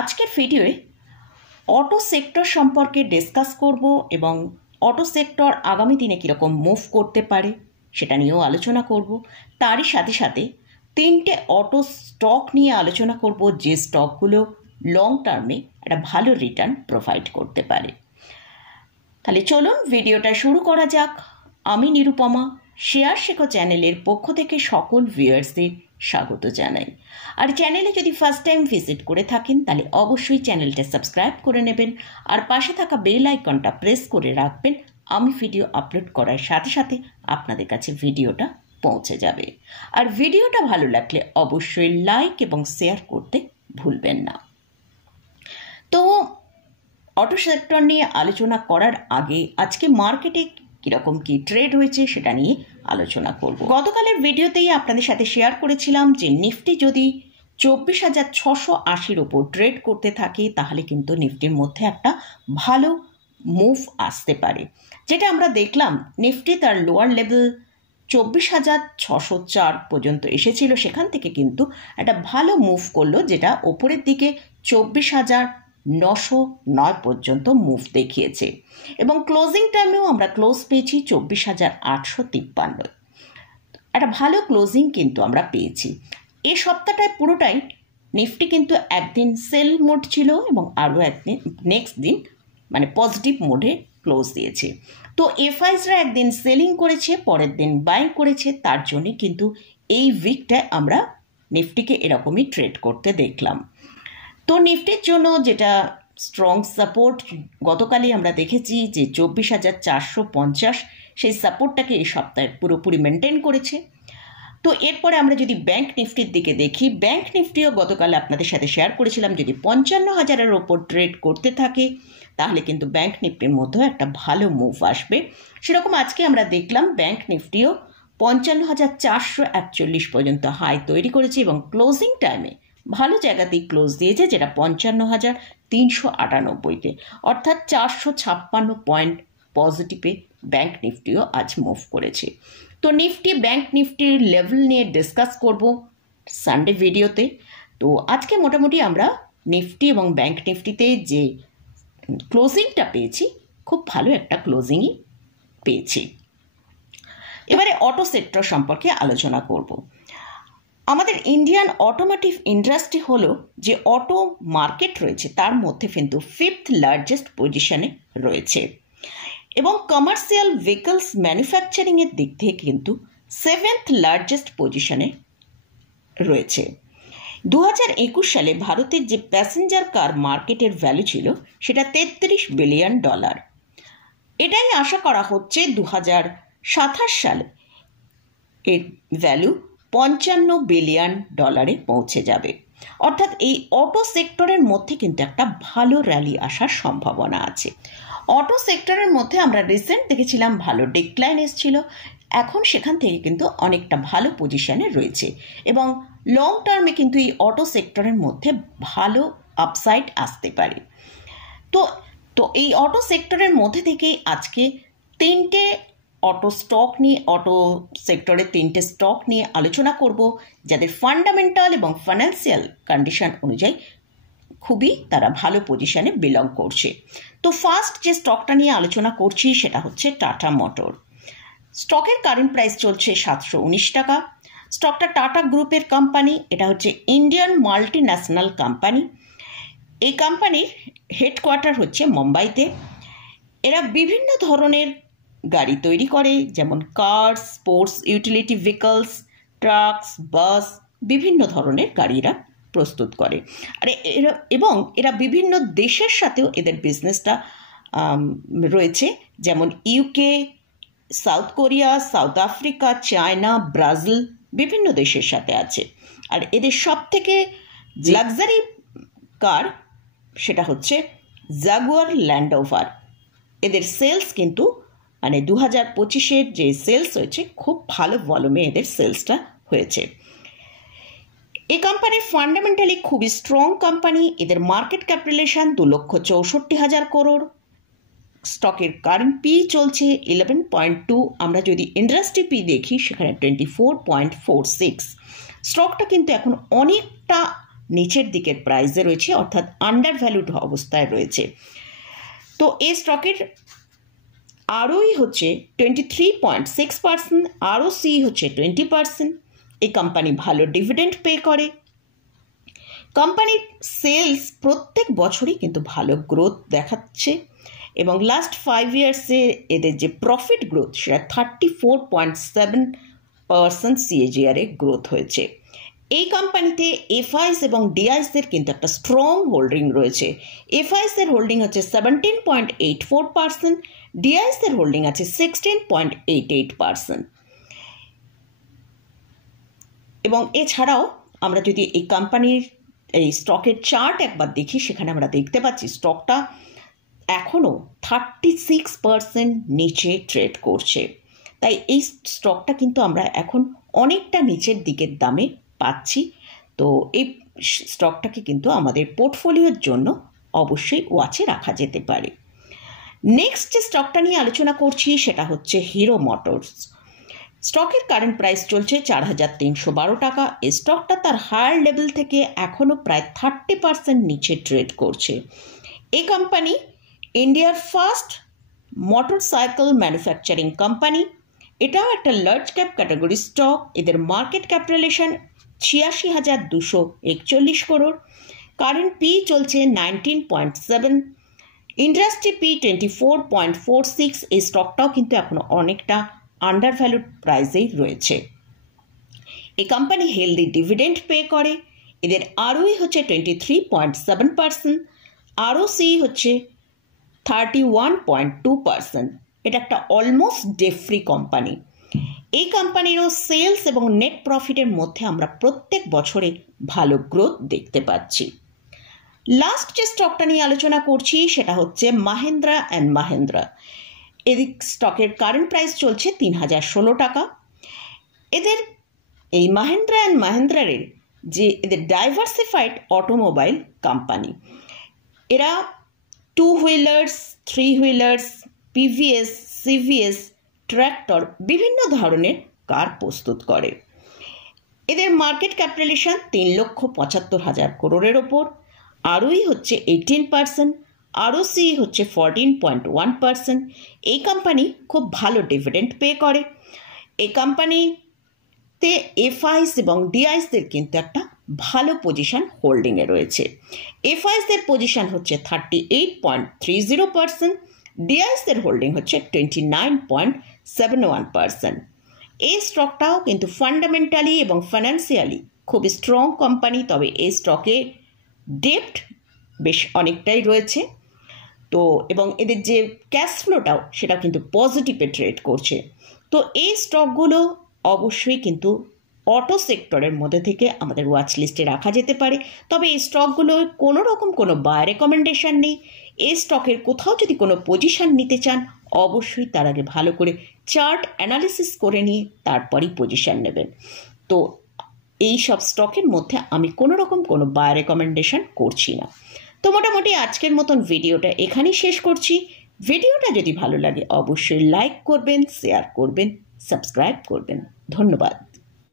আজকের ভিডিওয়ে auto sector সম্পর্কে discuss করব এবং অটো সেক্টর আগামী দিনে কীরকম মুভ করতে পারে সেটা নিয়েও আলোচনা করব। তারই সাথে সাথে তিনটে অটো স্টক নিয়ে আলোচনা করব যে স্টকগুলো লং টার্মে একটা ভালো রিটার্ন প্রোভাইড করতে পারে। তাহলে চলুন ভিডিওটা শুরু করা যাক। আমি নিরুপমা, শেয়ার শেখো চ্যানেলের পক্ষ থেকে সকল ভিউয়ার্সদের স্বাগত জানাই। আর চ্যানেলে যদি ফার্স্ট টাইম ভিজিট করে থাকেন তাহলে অবশ্যই চ্যানেলটা সাবস্ক্রাইব করে নেবেন আর পাশে থাকা বেল আইকনটা প্রেস করে রাখবেন। আমি ভিডিও আপলোড করার সাথে সাথে আপনাদের কাছে ভিডিওটা পৌঁছে যাবে। আর ভিডিওটা ভালো লাগলে অবশ্যই লাইক এবং শেয়ার করতে ভুলবেন না। তো অটো সেক্টর নিয়ে আলোচনা করার আগে আজকে মার্কেটে কীরকম কী ট্রেড হয়েছে সেটা নিয়ে আলোচনা করব। গতকালের ভিডিওতেই আপনাদের সাথে শেয়ার করেছিলাম যে নিফটি যদি 24,680-র ওপর ট্রেড করতে থাকে তাহলে কিন্তু নিফটির মধ্যে একটা ভালো মুভ আসতে পারে, যেটা আমরা দেখলাম। নিফটি তার লোয়ার লেভেল 24,604 পর্যন্ত এসেছিল, সেখান থেকে কিন্তু একটা ভালো মুভ করলো, যেটা ওপরের দিকে 24,909 পর্যন্ত মুভ দেখিয়েছে এবং ক্লোজিং টাইমেও আমরা ক্লোজ পেয়েছি 24,853। একটা ভালো ক্লোজিং কিন্তু আমরা পেয়েছি। এই সপ্তাহটায় পুরোটাই নিফটি কিন্তু একদিন সেল মোড ছিল এবং আরও একদিন নেক্সট দিন মানে পজিটিভ মোডে ক্লোজ দিয়েছে। তো এফআইসরা একদিন সেলিং করেছে, পরের দিন বাইং করেছে, তার জন্যে কিন্তু এই উইকটায় আমরা নিফটিকে এরকমই ট্রেড করতে দেখলাম। তো নিফটির জন্য যেটা স্ট্রং সাপোর্ট গতকালই আমরা দেখেছি যে 24,450, সেই সাপোর্টটাকে এই সপ্তাহে পুরোপুরি মেনটেন করেছে। তো এরপরে আমরা যদি ব্যাংক নিফটির দিকে দেখি, ব্যাংক নিফটিও গতকাল আপনাদের সাথে শেয়ার করেছিলাম যদি 55,000-এর ওপর ট্রেড করতে থাকে তাহলে কিন্তু ব্যাংক নিফটির মধ্যেও একটা ভালো মুভ আসবে। সেরকম আজকে আমরা দেখলাম ব্যাংক নিফটিও 55,441 পর্যন্ত হাই তৈরি করেছে এবং ক্লোজিং টাইমে ভালো জায়গাতেই ক্লোজ দিয়েছে, যেটা 55,398-তে, অর্থাৎ 456 পয়েন্ট পজিটিভে ব্যাংক নিফটিও আজ মুভ করেছে। তো নিফটি ব্যাংক নিফটির লেভেল নিয়ে ডিসকাস করব সানডে ভিডিওতে। তো আজকে মোটামুটি আমরা নিফটি এবং ব্যাংক নিফটিতে যে ক্লোজিংটা পেয়েছি খুব ভালো একটা ক্লোজিংই পেয়েছি। এবারে অটো সেক্টর সম্পর্কে আলোচনা করব। আমাদের ইন্ডিয়ান অটোমোটিভ ইন্ডাস্ট্রি হলো যে অটো মার্কেট রয়েছে তার মধ্যে কিন্তু 5th লার্জেস্ট পজিশনে রয়েছে এবং কমার্শিয়াল ভেহিকলস ম্যানুফ্যাকচারিংয়ের দিক থেকে কিন্তু 7th লার্জেস্ট পজিশনে রয়েছে। 2021 সালে ভারতের যে প্যাসেঞ্জার কার মার্কেটের ভ্যালু ছিল সেটা $33 বিলিয়ন। এটাই আশা করা হচ্ছে 2027 সালে এর ভ্যালু $55 বিলিয়ন পৌঁছে যাবে। অর্থাৎ এই অটো সেক্টরের মধ্যে কিন্তু একটা ভালো র্যালি আসার সম্ভাবনা আছে। অটো সেক্টরের মধ্যে আমরা রিসেন্ট দেখেছিলাম ভালো ডিক্লাইন এসেছিল, এখন সেখান থেকে কিন্তু অনেকটা ভালো পজিশনে রয়েছে এবং লং টার্মে কিন্তু এই অটো সেক্টরের মধ্যে ভালো আপসাইড আসতে পারে। তো এই অটো সেক্টরের মধ্যে থেকেই আজকে তিনটে অটো স্টক নিয়ে, অটো সেক্টরের তিনটে স্টক নিয়ে আলোচনা করব, যাদের ফান্ডামেন্টাল এবং ফাইন্যান্সিয়াল কন্ডিশন অনুযায়ী খুবই তারা ভালো পজিশনে বিলং করছে। তো ফার্স্ট যে স্টকটা নিয়ে আলোচনা করছি সেটা হচ্ছে টাটা মোটর। স্টকের কারেন্ট প্রাইস চলছে 719 টাকা। স্টকটা টাটা গ্রুপের কোম্পানি, এটা হচ্ছে ইন্ডিয়ান মাল্টি ন্যাশনাল কোম্পানি। এই কোম্পানির হেডকোয়ার্টার হচ্ছে মুম্বাইতে। এরা বিভিন্ন ধরনের গাড়ি তৈরি করে, যেমন কার, স্পোর্টস ইউটিলিটি ভেহিকলস, ট্রাকস, বাস, বিভিন্ন ধরনের গাড়িরা প্রস্তুত করে। আর এরা বিভিন্ন দেশের সাথেও এদের বিজনেসটা রয়েছে, যেমন UK, south Korea, south Africa, China, Brazil, বিভিন্ন দেশের সাথে আছে। আর এদের সব থেকে লাক্সারি কার সেটা হচ্ছে জাগুয়ার ল্যান্ড রোভার। এদের সেলস কিন্তু মানে 2025-এর যে সেলস হয়েছে খুব ভালো ভলিউমে এদের সেলসটা হয়েছে। এই কোম্পানি ফান্ডামেন্টালি খুবই স্ট্রং কোম্পানি। এদের মার্কেট ক্যাপিটালাইজেশন 2,64,000 করোড়। স্টকের কারেন্ট পি চলছে 11.2। আমরা যদি ইন্ডাস্ট্রি পি দেখি সেখানে 24.46। স্টকটা কিন্তু এখন অনেকটা নিচের দিকের প্রাইসে রয়েছে, অর্থাৎ আন্ডার ভ্যালুড অবস্থায় রয়েছে। তো এই স্টকের আরওই হচ্ছে 23.6%, আরওসি হচ্ছে 20%। এই কোম্পানি ভালো ডিভিডেন্ড পে করে। কোম্পানির সেলস প্রত্যেক বছরই কিন্তু ভালো গ্রোথ দেখাচ্ছে এবং লাস্ট 5 ইয়ার্সে এদের যে প্রফিট গ্রোথ সেটা 34.7% CAGR গ্রোথ হয়েছে। এই কোম্পানিতে এফআইএস এবং ডিআইএসের কিন্তু একটা স্ট্রং হোল্ডিং রয়েছে। এফআইএসের হোল্ডিং হচ্ছে 17.84%, ডিআইএসের হোল্ডিং আছে 16.88%। এবং এছাড়াও আমরা যদি এই কোম্পানির এই স্টকের চার্ট একবার দেখি, সেখানে আমরা দেখতে পাচ্ছি স্টকটা এখনও 36% নিচে ট্রেড করছে। তাই এই স্টকটা কিন্তু আমরা এখন অনেকটা নিচের দিকের দামে পাচ্ছি। তো এই স্টকটাকে কিন্তু আমাদের পোর্টফোলিওর জন্য অবশ্যই ওয়াচে রাখা যেতে পারে। নেক্সট যে স্টকটা নিয়ে আলোচনা করছি সেটা হচ্ছে হিরো মোটরস। স্টকের কারেন্ট প্রাইস চলছে 4,312 টাকা। এই স্টকটা তার হায়ার লেভেল থেকে এখনও প্রায় 30% নিচে ট্রেড করছে। এই কোম্পানি ইন্ডিয়ার ফার্স্ট মোটরসাইকেল ম্যানুফ্যাকচারিং কোম্পানি। এটাও একটা লার্জ ক্যাপ ক্যাটাগরি স্টক। এদের market capitalization 86,241 crore. Current P চলছে 19.7, ইন্ডাস্ট্রি পি 24.46। এই স্টকটাও কিন্তু এখনো অনেকটা আন্ডার ভ্যালুড প্রাইসেই রয়েছে। এই কোম্পানি হেলদি ডিভিডেন্ড পে করে। এদের আরওই হচ্ছে 23.7%, আরওসি হচ্ছে 31.2%। এটা একটা অলমোস্ট ডেট ফ্রি কোম্পানি। এই কোম্পানিরও সেলস এবং নেট প্রফিটের মধ্যে আমরা প্রত্যেক বছরে ভালো গ্রোথ দেখতে পাচ্ছি। লাস্ট যে স্টকটা নিয়ে আলোচনা করছি সেটা হচ্ছে মাহিন্দ্রা অ্যান্ড মাহিন্দ্রা। এই স্টকের কারেন্ট প্রাইস চলছে 3,016 টাকা। এদের এই মাহিন্দ্রা অ্যান্ড মাহিন্দ্রারের যে এদের ডাইভার্সিফাইড অটোমোবাইল কোম্পানি। এরা 2 wheelers, 3 wheelers, PVS, CVS, tractor বিভিন্ন ধরনের কার প্রস্তুত করে। এদের মার্কেট ক্যাপিটালাইজেশন 3,75,000 করোড়ের ওপর। আরওই হচ্ছে 18%, আরওসি হচ্ছে 14.1%। এই কোম্পানি খুব ভালো ডিভিডেন্ড পে করে। এই কোম্পানিতে এফআইএস এবং ডিআইএসদের কিন্তু একটা ভালো পজিশন হোল্ডিংয়ে রয়েছে। এফআইএসদের পজিশন হচ্ছে 38.30%, ডিআইএসদের হোল্ডিং হচ্ছে 29.71%। এই স্টকটাও কিন্তু ফান্ডামেন্টালি এবং ফাইন্যান্সিয়ালি খুব স্ট্রং কোম্পানি। তবে এই স্টকে ডেপ্ট বেশ অনেকটাই রয়েছে। তো এবং এদের যে ক্যাশ ফ্লোটাও সেটা কিন্তু পজিটিভে ট্রেড করছে। তো এই স্টকগুলো অবশ্যই কিন্তু অটো সেক্টরের মধ্যে থেকে আমাদের ওয়াচ লিস্টে রাখা যেতে পারে। তবে এই স্টকগুলো কোনো রকম কোনো বাই রেকমেন্ডেশন নেই। এই স্টকের কোথাও যদি কোনো পজিশন নিতে চান অবশ্যই তার আগে ভালো করে চার্ট অ্যানালিসিস করে নিয়ে তারপরই পজিশন নেবেন। তো এই সব স্টকের মধ্যে আমি কোনো রকম কোনো বাই রেকমেন্ডেশন করছি না। তো মোটামুটি আজকের মতন ভিডিওটা এখানেই শেষ করছি। ভিডিওটা যদি ভালো লাগে অবশ্যই লাইক করবেন, শেয়ার করবেন, সাবস্ক্রাইব করবেন। ধন্যবাদ।